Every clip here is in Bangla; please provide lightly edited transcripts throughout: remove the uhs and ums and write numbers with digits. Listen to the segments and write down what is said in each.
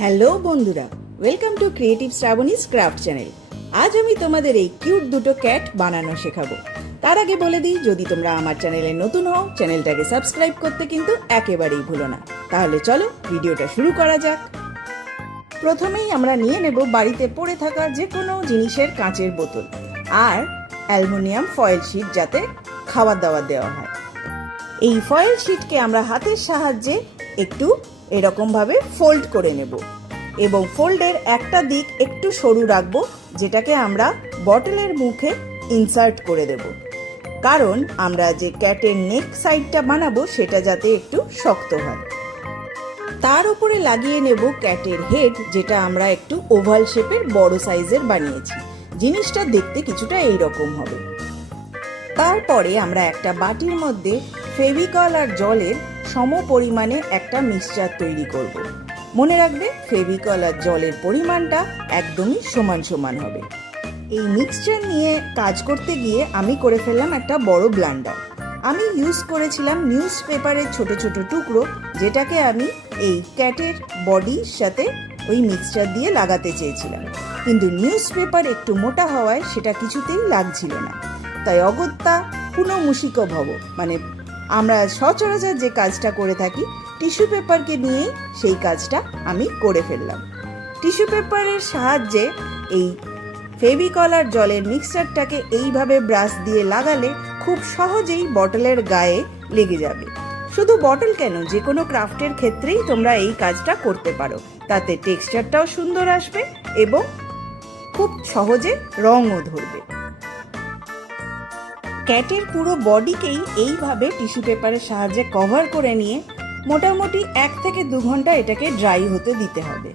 হ্যালো বন্ধুরা, welcome to creative Shrabani's craft channel. আজ আমি তোমাদের এই কিউট দুটো ক্যাট বানানো শেখাবো। তার আগে বলে দিই, যদি তোমরা আমার চ্যানেলে নতুন হও, চ্যানেলটাকে সাবস্ক্রাইব করতে কিন্তু একেবারেই ভুলো না। তাহলে চলো ভিডিওটা শুরু করা যাক। প্রথমেই আমরা নিয়ে নেব বাড়িতে পড়ে থাকা যে কোনো জিনিসের কাঁচের বোতল আর অ্যালুমিনিয়াম ফয়েল শিট, যাতে খাবার দাবার দেওয়া হয়। এই ফয়েল শিটকে আমরা হাতের সাহায্যে একটু এরকমভাবে ফোল্ড করে নেব এবং ফোল্ডের একটা দিক একটু সরু রাখবো, যেটাকে আমরা বটলের মুখে ইনসার্ট করে দেব, কারণ আমরা যে ক্যাটের নেক সাইডটা বানাবো সেটা যাতে একটু শক্ত হয়। তার উপরে লাগিয়ে নেব ক্যাটের হেড, যেটা আমরা একটু ওভাল শেপের বড় সাইজের বানিয়েছি। জিনিসটা দেখতে কিছুটা এইরকম হবে। তারপরে আমরা একটা বাটির মধ্যে ফেভিকল আর জলের সম পরিমাণে একটা মিক্সচার তৈরি করব। মনে রাখবে, ফেভিকল আর জলের পরিমাণটা একদমই সমান সমান হবে। এই মিক্সচার নিয়ে কাজ করতে গিয়ে আমি করে ফেললাম একটা বড় ব্লান্ডার। আমি ইউজ করেছিলাম নিউজ পেপারের ছোট ছোট টুকরো, যেটাকে আমি এই ক্যাটের বডির সাথে ওই মিক্সচার দিয়ে লাগাতে চেয়েছিলাম, কিন্তু নিউজ পেপার একটু মোটা হওয়ায় সেটা কিছুতেই লাগছিল না। তাই অগত্যা পুনঃমূষিক ভব, মানে আমরা সচরাচর যে কাজটা করে থাকি, টিস্যু পেপারকে নিয়েই সেই কাজটা আমি করে ফেললাম। টিস্যু পেপারের সাহায্যে এই ফেভিকল আর জলের মিক্সচারটাকে এইভাবে ব্রাশ দিয়ে লাগালে খুব সহজেই বটলের গায়ে লেগে যাবে। শুধু বটল কেন, যে কোনো ক্রাফটের ক্ষেত্রেই তোমরা এই কাজটা করতে পারো। তাতে টেক্সচারটাও সুন্দর আসবে এবং খুব সহজে রঙও ধরবে। ক্যাটের পুরো বডিকেই এইভাবে টিস্যু পেপারের সাহায্যে কভার করে নিয়ে মোটামুটি 1 থেকে 2 ঘন্টা এটাকে ড্রাই হতে দিতে হবে।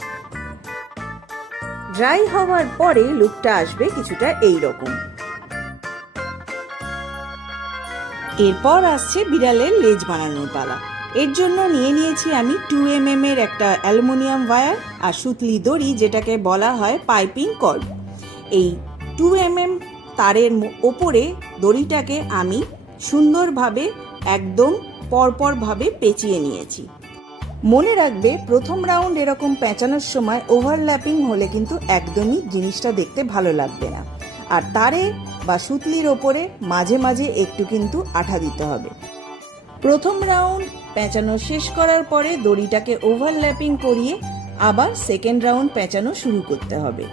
ড্রাই হওয়ার পরে লুকটা আসবে কিছুটা এইরকম। এরপর আসছে বিড়ালের লেজ বানানোর পালা। এর জন্য নিয়ে নিয়েছি আমি 2 mm এর একটা অ্যালুমিনিয়াম ওয়্যার আর সুতলি দড়ি, যেটাকে বলা হয় পাইপিং কর্ড। এই 2 mm তারের ওপরে দড়িটাকে আমি সুন্দরভাবে একদম পরপরভাবে পেঁচিয়ে নিয়েছি। মনে রাখবে, প্রথম রাউন্ড এরকম পেঁচানোর সময় ওভারল্যাপিং হলে কিন্তু একদমই জিনিসটা দেখতে ভালো লাগবে না। আর তারে বা সুতলির ওপরে মাঝে মাঝে একটু কিন্তু আঠা দিতে হবে। প্রথম রাউন্ড পেঁচানো শেষ করার পরে দড়িটাকে ওভারল্যাপিং করিয়ে আবার সেকেন্ড রাউন্ড পেঁচানো শুরু করতে হবে।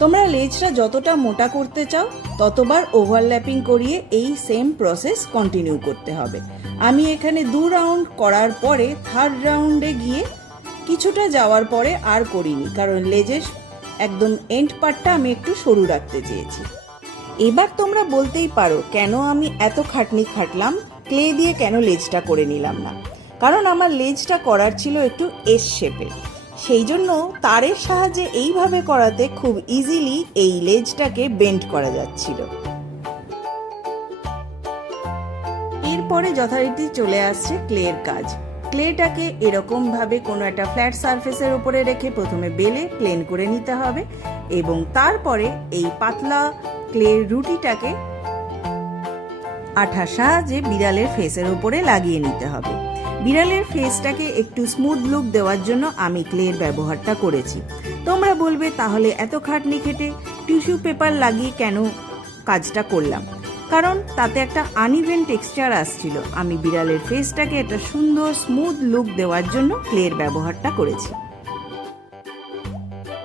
তোমরা লেজটা যতটা মোটা করতে চাও ততবার ওভারল্যাপিং করিয়ে এই সেম প্রসেস কন্টিনিউ করতে হবে। আমি এখানে 2 রাউন্ড করার পরে থার্ড রাউন্ডে গিয়ে কিছুটা যাওয়ার পরে আর করিনি, কারণ লেজের একদম এন্ড পার্টটা আমি একটু সরু রাখতে চেয়েছি। এবার তোমরা বলতেই পারো, কেন আমি এত খাটনি খাটলাম, ক্লে দিয়ে কেন লেজটা করে নিলাম না? কারণ আমার লেজটা করার ছিল একটু এস শেপে, সেই জন্য তারের সাহায্যে এইভাবে করাতে খুব ইজিলি এই লেজটাকে বেন্ড করা যাচ্ছিল। এরপরে যথারীতি চলে আসছে ক্লের কাজ। ক্লেটাকে এরকম ভাবে কোনো একটা ফ্ল্যাট সারফেসের উপরে রেখে প্রথমে বেলে প্লেন করে নিতে হবে এবং তারপরে এই পাতলা ক্লের রুটিটাকে আঠার সাহায্যে বিড়ালের ফেসের উপরে লাগিয়ে নিতে হবে। বিড়ালের ফেসটাকে একটু স্মুথ লুক দেওয়ার জন্য আমি ক্লের ব্যবহারটা করেছি। তোমরা বলবে, তাহলে এত খাটনি খেটে টিস্যু পেপার লাগিয়ে কেন কাজটা করলাম? কারণ তাতে একটা আনইভেন টেক্সচার আসছিল। আমি বিড়ালের ফেসটাকে একটা সুন্দর স্মুথ লুক দেওয়ার জন্য ক্লের ব্যবহারটা করেছি।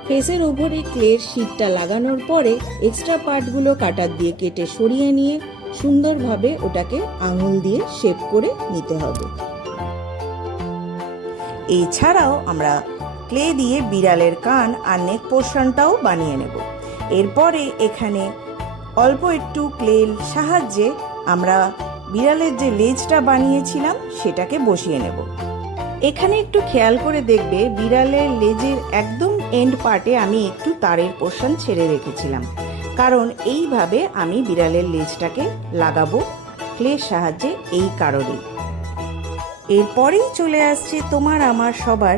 ফেসের উপরে ক্লের শিটটা লাগানোর পরে এক্সট্রা পার্টগুলো কাটার দিয়ে কেটে সরিয়ে নিয়ে সুন্দরভাবে ওটাকে আঙুল দিয়ে শেপ করে নিতে হবে। এছাড়াও আমরা ক্লে দিয়ে বিড়ালের কান আর নেক পোর্শনটাও বানিয়ে নেব। এরপরে এখানে অল্প একটু ক্লের সাহায্যে আমরা বিড়ালের যে লেজটা বানিয়েছিলাম সেটাকে বসিয়ে নেব। এখানে একটু খেয়াল করে দেখবে, বিড়ালের লেজের একদম এন্ড পার্টে আমি একটু তারের পোর্শন ছেড়ে রেখেছিলাম, কারণ এইভাবে আমি বিড়ালের লেজটাকে লাগাবো ক্লের সাহায্যে, এই কারণেই। এরপরেই চলে আসছে তোমার আমার সবার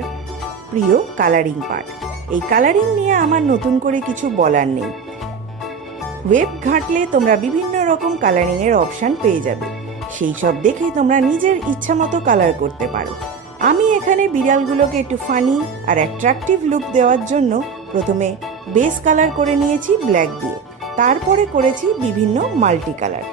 প্রিয় কালারিং পার্ট। এই কালারিং নিয়ে আমার নতুন করে কিছু বলার নেই। ওয়েব ঘাঁটলে তোমরা বিভিন্ন রকম কালারিং এর অপশন পেয়ে যাবে, সেই সব দেখে তোমরা নিজের ইচ্ছা মতো কালার করতে পারো। আমি এখানে বিড়ালগুলোকে একটু ফানি আর অ্যাট্রাকটিভ লুক দেওয়ার জন্য প্রথমে বেস কালার করে নিয়েছি ব্ল্যাক দিয়ে, তারপরে করেছি বিভিন্ন মাল্টি কালার।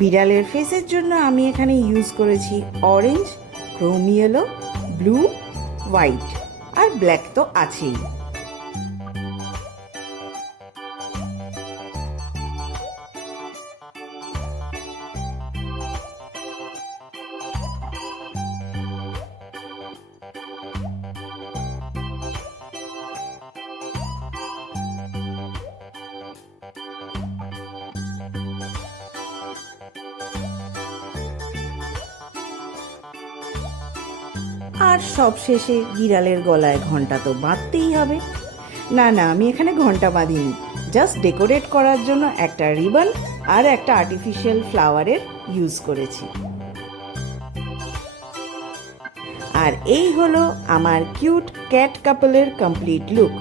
বিড়ালের ফেসের জন্য আমি এখানে ইউজ করেছি orange, chrome yellow, blue, white আর ব্ল্যাক তো আছেই। আর সবশেষে বিড়ালের গলায় ঘন্টা তো বাঁধতেই হবে। না না, আমি এখানে ঘন্টা বাঁধিনি, জাস্ট ডেকোরেট করার জন্য একটা রিবন আর একটা আর্টিফিশিয়াল ফ্লাওয়ারের ইউজ করেছি। আর এই হলো আমার কিউট ক্যাট কাপলের কমপ্লিট লুক।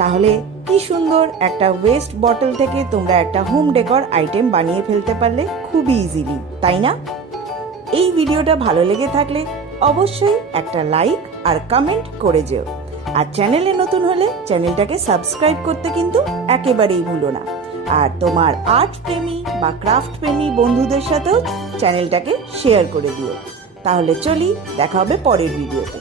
তাহলে কি সুন্দর একটা ওয়েস্ট বটল থেকে তোমরা একটা হোম ডেকর আইটেম বানিয়ে ফেলতে পারলে খুবই ইজিলি, তাই না? এই ভিডিওটা ভালো লেগে থাকলে অবশ্যই একটা লাইক আর কমেন্ট করে যেও। আর চ্যানেলে নতুন হলে চ্যানেলটাকে সাবস্ক্রাইব করতে কিন্তু একেবারেই ভুলো না। আর তোমার আর্ট প্রেমী বা ক্রাফট প্রেমী বন্ধুদের সাথেও চ্যানেলটাকে শেয়ার করে দিও। তাহলে চলি, দেখা হবে পরের ভিডিওতে।